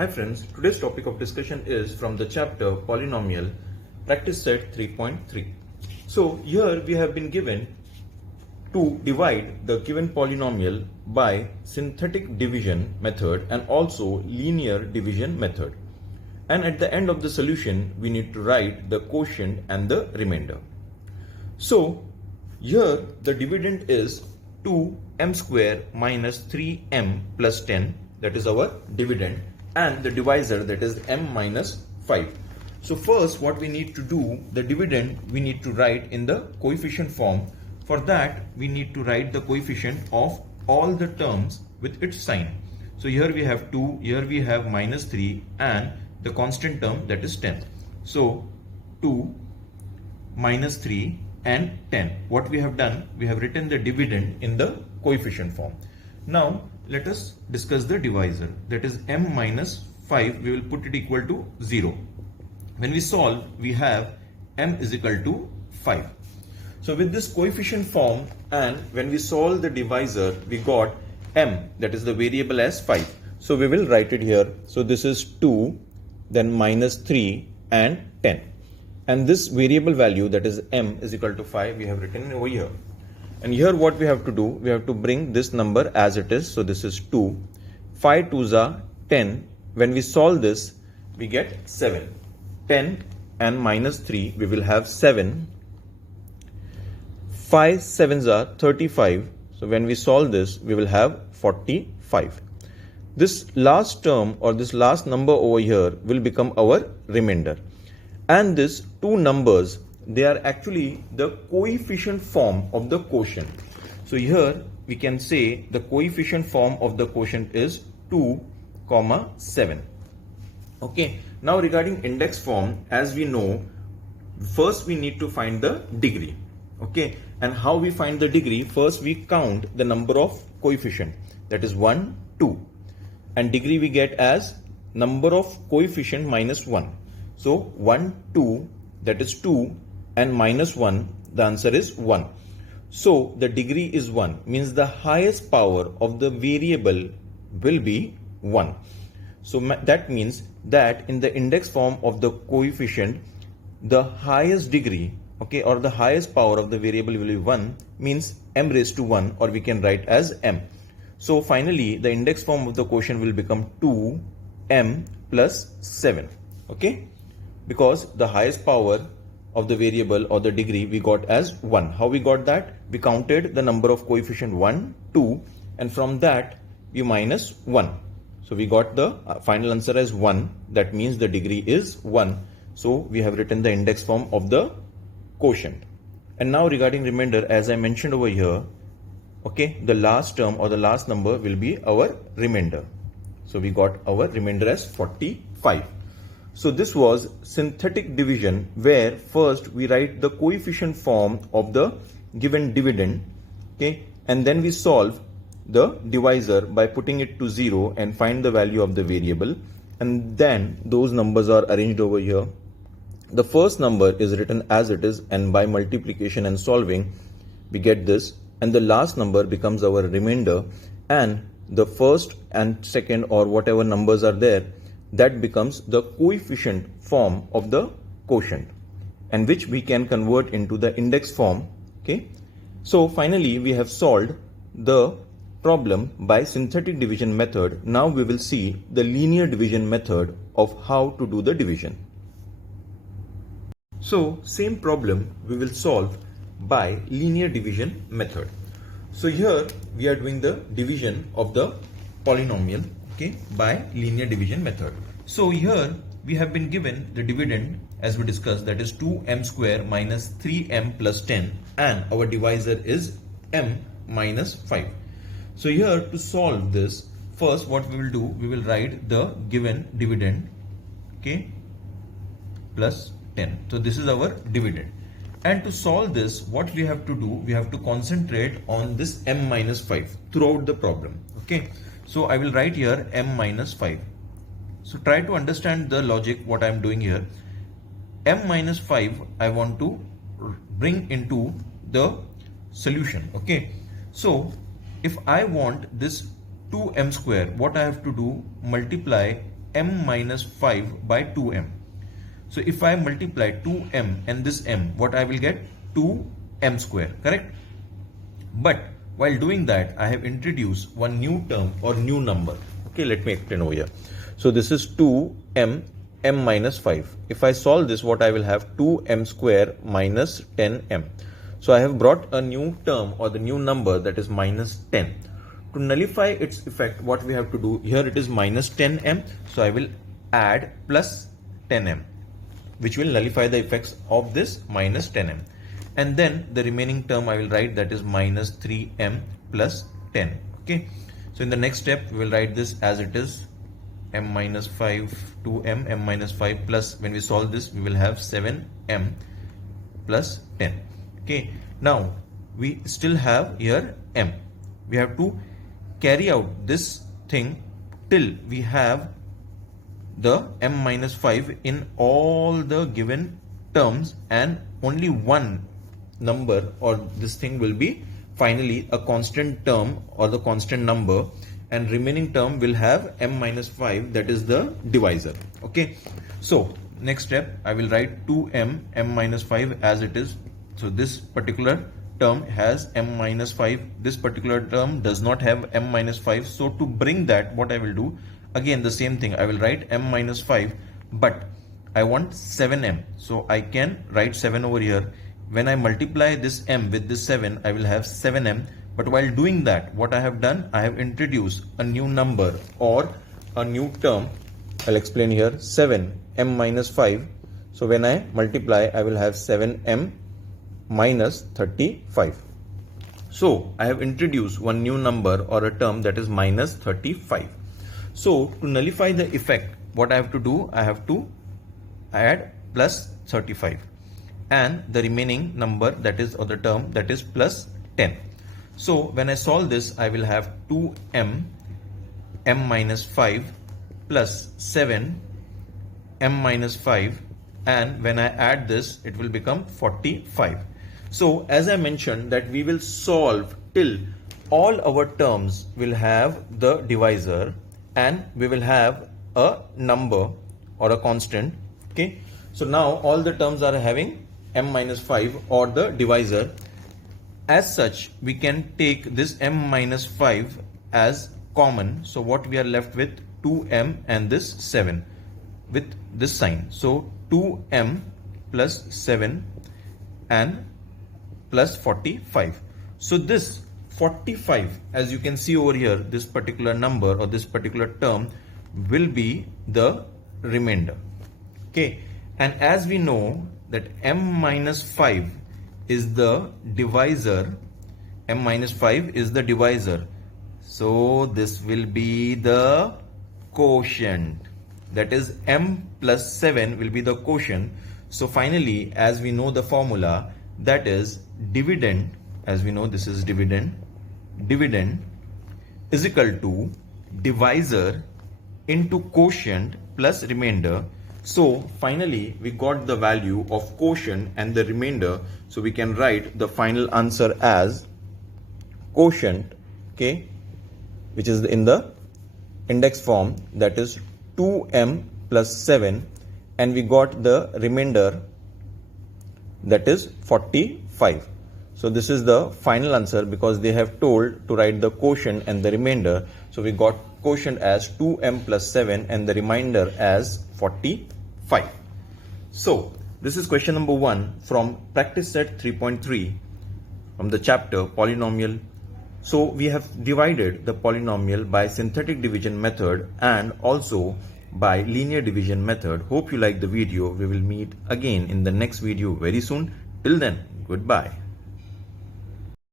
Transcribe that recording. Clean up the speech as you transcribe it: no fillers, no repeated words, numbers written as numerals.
Hi friends, today's topic of discussion is from the chapter Polynomial, practice set 3.3. So here we have been given to divide the given polynomial by synthetic division method and also linear division method. And at the end of the solution, we need to write the quotient and the remainder. So here the dividend is 2m square minus 3m plus 10, that is our dividend, and the divisor, that is m minus 5. So first what we need to do, the dividend we need to write in the coefficient form. For that we need to write the coefficient of all the terms with its sign. So here we have 2, here we have minus 3 and the constant term, that is 10. So 2 minus 3 and 10. What we have done, we have written the dividend in the coefficient form. Now let us discuss the divisor, that is m minus 5. We will put it equal to 0. When we solve, we have m is equal to 5. So with this coefficient form, and when we solve the divisor, we got m, that is the variable, as 5. So we will write it here. So this is 2, then minus 3 and 10. And this variable value, that is m is equal to 5, we have written over here. And here what we have to do, we have to bring this number as it is. So this is 2. 5 2s are 10. When we solve this, we get 7. 10 and minus 3, we will have 7. 5 7s are 35. So when we solve this, we will have 45. This last term or this last number over here will become our remainder. And these two numbers, they are actually the coefficient form of the quotient. So here we can say the coefficient form of the quotient is 2, 7. Okay. Now regarding index form, as we know, first we need to find the degree. Okay. And how we find the degree? First we count the number of coefficient, that is 1, 2. And degree we get as number of coefficient minus 1. So 1, 2, that is 2, and minus 1, the answer is 1. So the degree is 1, means the highest power of the variable will be 1. So that means that in the index form of the coefficient, the highest degree, okay, or the highest power of the variable will be 1, means m raised to 1, or we can write as m. So finally the index form of the quotient will become 2m plus 7. Okay. Because the highest power of the variable or the degree we got as 1. How we got that? We counted the number of coefficient 1, 2, and from that we minus 1. So we got the final answer as 1. That means the degree is 1. So we have written the index form of the quotient. And now regarding remainder, as I mentioned over here, okay, the last term or the last number will be our remainder. So we got our remainder as 45. So this was synthetic division, where first we write the coefficient form of the given dividend, okay, and then we solve the divisor by putting it to 0 and find the value of the variable, and then those numbers are arranged over here. The first number is written as it is, and by multiplication and solving we get this, and the last number becomes our remainder, and the first and second or whatever numbers are there, that becomes the coefficient form of the quotient, and which we can convert into the index form. Okay. So finally we have solved the problem by synthetic division method. Now we will see the linear division method of how to do the division. So same problem we will solve by linear division method. So here we are doing the division of the polynomial, okay, by linear division method. So here we have been given the dividend as we discussed, that is 2m square minus 3m plus 10, and our divisor is m minus 5. So here to solve this, first what we will do, we will write the given dividend, okay, plus 10. So this is our dividend. And to solve this, what we have to do, we have to concentrate on this m minus 5 throughout the problem. Okay. So I will write here m minus 5. So try to understand the logic what I am doing here. M minus 5 I want to bring into the solution. Okay. So if I want this 2m square, what I have to do, multiply m minus 5 by 2m. So if I multiply 2m and this m, what I will get? 2m square, correct? But while doing that, I have introduced one new term or new number. Okay, let me explain over here. So this is 2m, m minus 5. If I solve this, what I will have? 2m square minus 10m. So I have brought a new term or the new number, that is minus 10. To nullify its effect, what we have to do, here it is minus 10m. So I will add plus 10m, which will nullify the effects of this minus 10m. And then the remaining term I will write, that is minus 3m plus 10. Okay. So in the next step, we will write this as it is, m minus 5, 2m, m minus 5 plus, when we solve this, we will have 7m plus 10. Okay. Now we still have here m. We have to carry out this thing till we have the m minus 5 in all the given terms, and only one number or this thing will be finally a constant term or the constant number, and remaining term will have m minus 5, that is the divisor. Okay. So next step, I will write 2m m minus 5 as it is. So this particular term has m minus 5. This particular term does not have m minus 5. So to bring that, what I will do, again the same thing, I will write m minus 5, but I want 7m. So I can write 7 over here. When I multiply this m with this 7, I will have 7m. But while doing that, what I have done, I have introduced a new number or a new term. I'll explain here, 7m minus 5. So when I multiply, I will have 7m minus 35. So I have introduced one new number or a term, that is minus 35. So to nullify the effect, what I have to do, I have to add plus 35 and the remaining number, that is, or the term, that is plus 10. So when I solve this, I will have 2m m minus 5 plus 7 m minus 5, and when I add this, it will become 45. So as I mentioned that we will solve till all our terms will have the divisor and we will have a number or a constant. Okay. So now all the terms are having m minus 5 or the divisor. As such, we can take this m minus 5 as common. So what we are left with, 2m and this 7 with this sign. So 2m plus 7 and plus 45. So this 45, as you can see over here, this particular number or this particular term will be the remainder. Okay. And as we know that m minus 5 is the divisor, m minus 5 is the divisor. So this will be the quotient. That is, m plus 7 will be the quotient. So finally, as we know the formula, that is dividend, as we know this is dividend is equal to divisor into quotient plus remainder. So finally we got the value of quotient and the remainder. So we can write the final answer as quotient, okay, which is in the index form, that is 2m plus 7, and we got the remainder, that is 45. So this is the final answer because they have told to write the quotient and the remainder. So we got quotient as 2m plus 7 and the remainder as 45. So this is question number 1 from practice set 3.3 from the chapter polynomial. So we have divided the polynomial by synthetic division method and also by linear division method. Hope you like the video. We will meet again in the next video very soon. Till then, goodbye.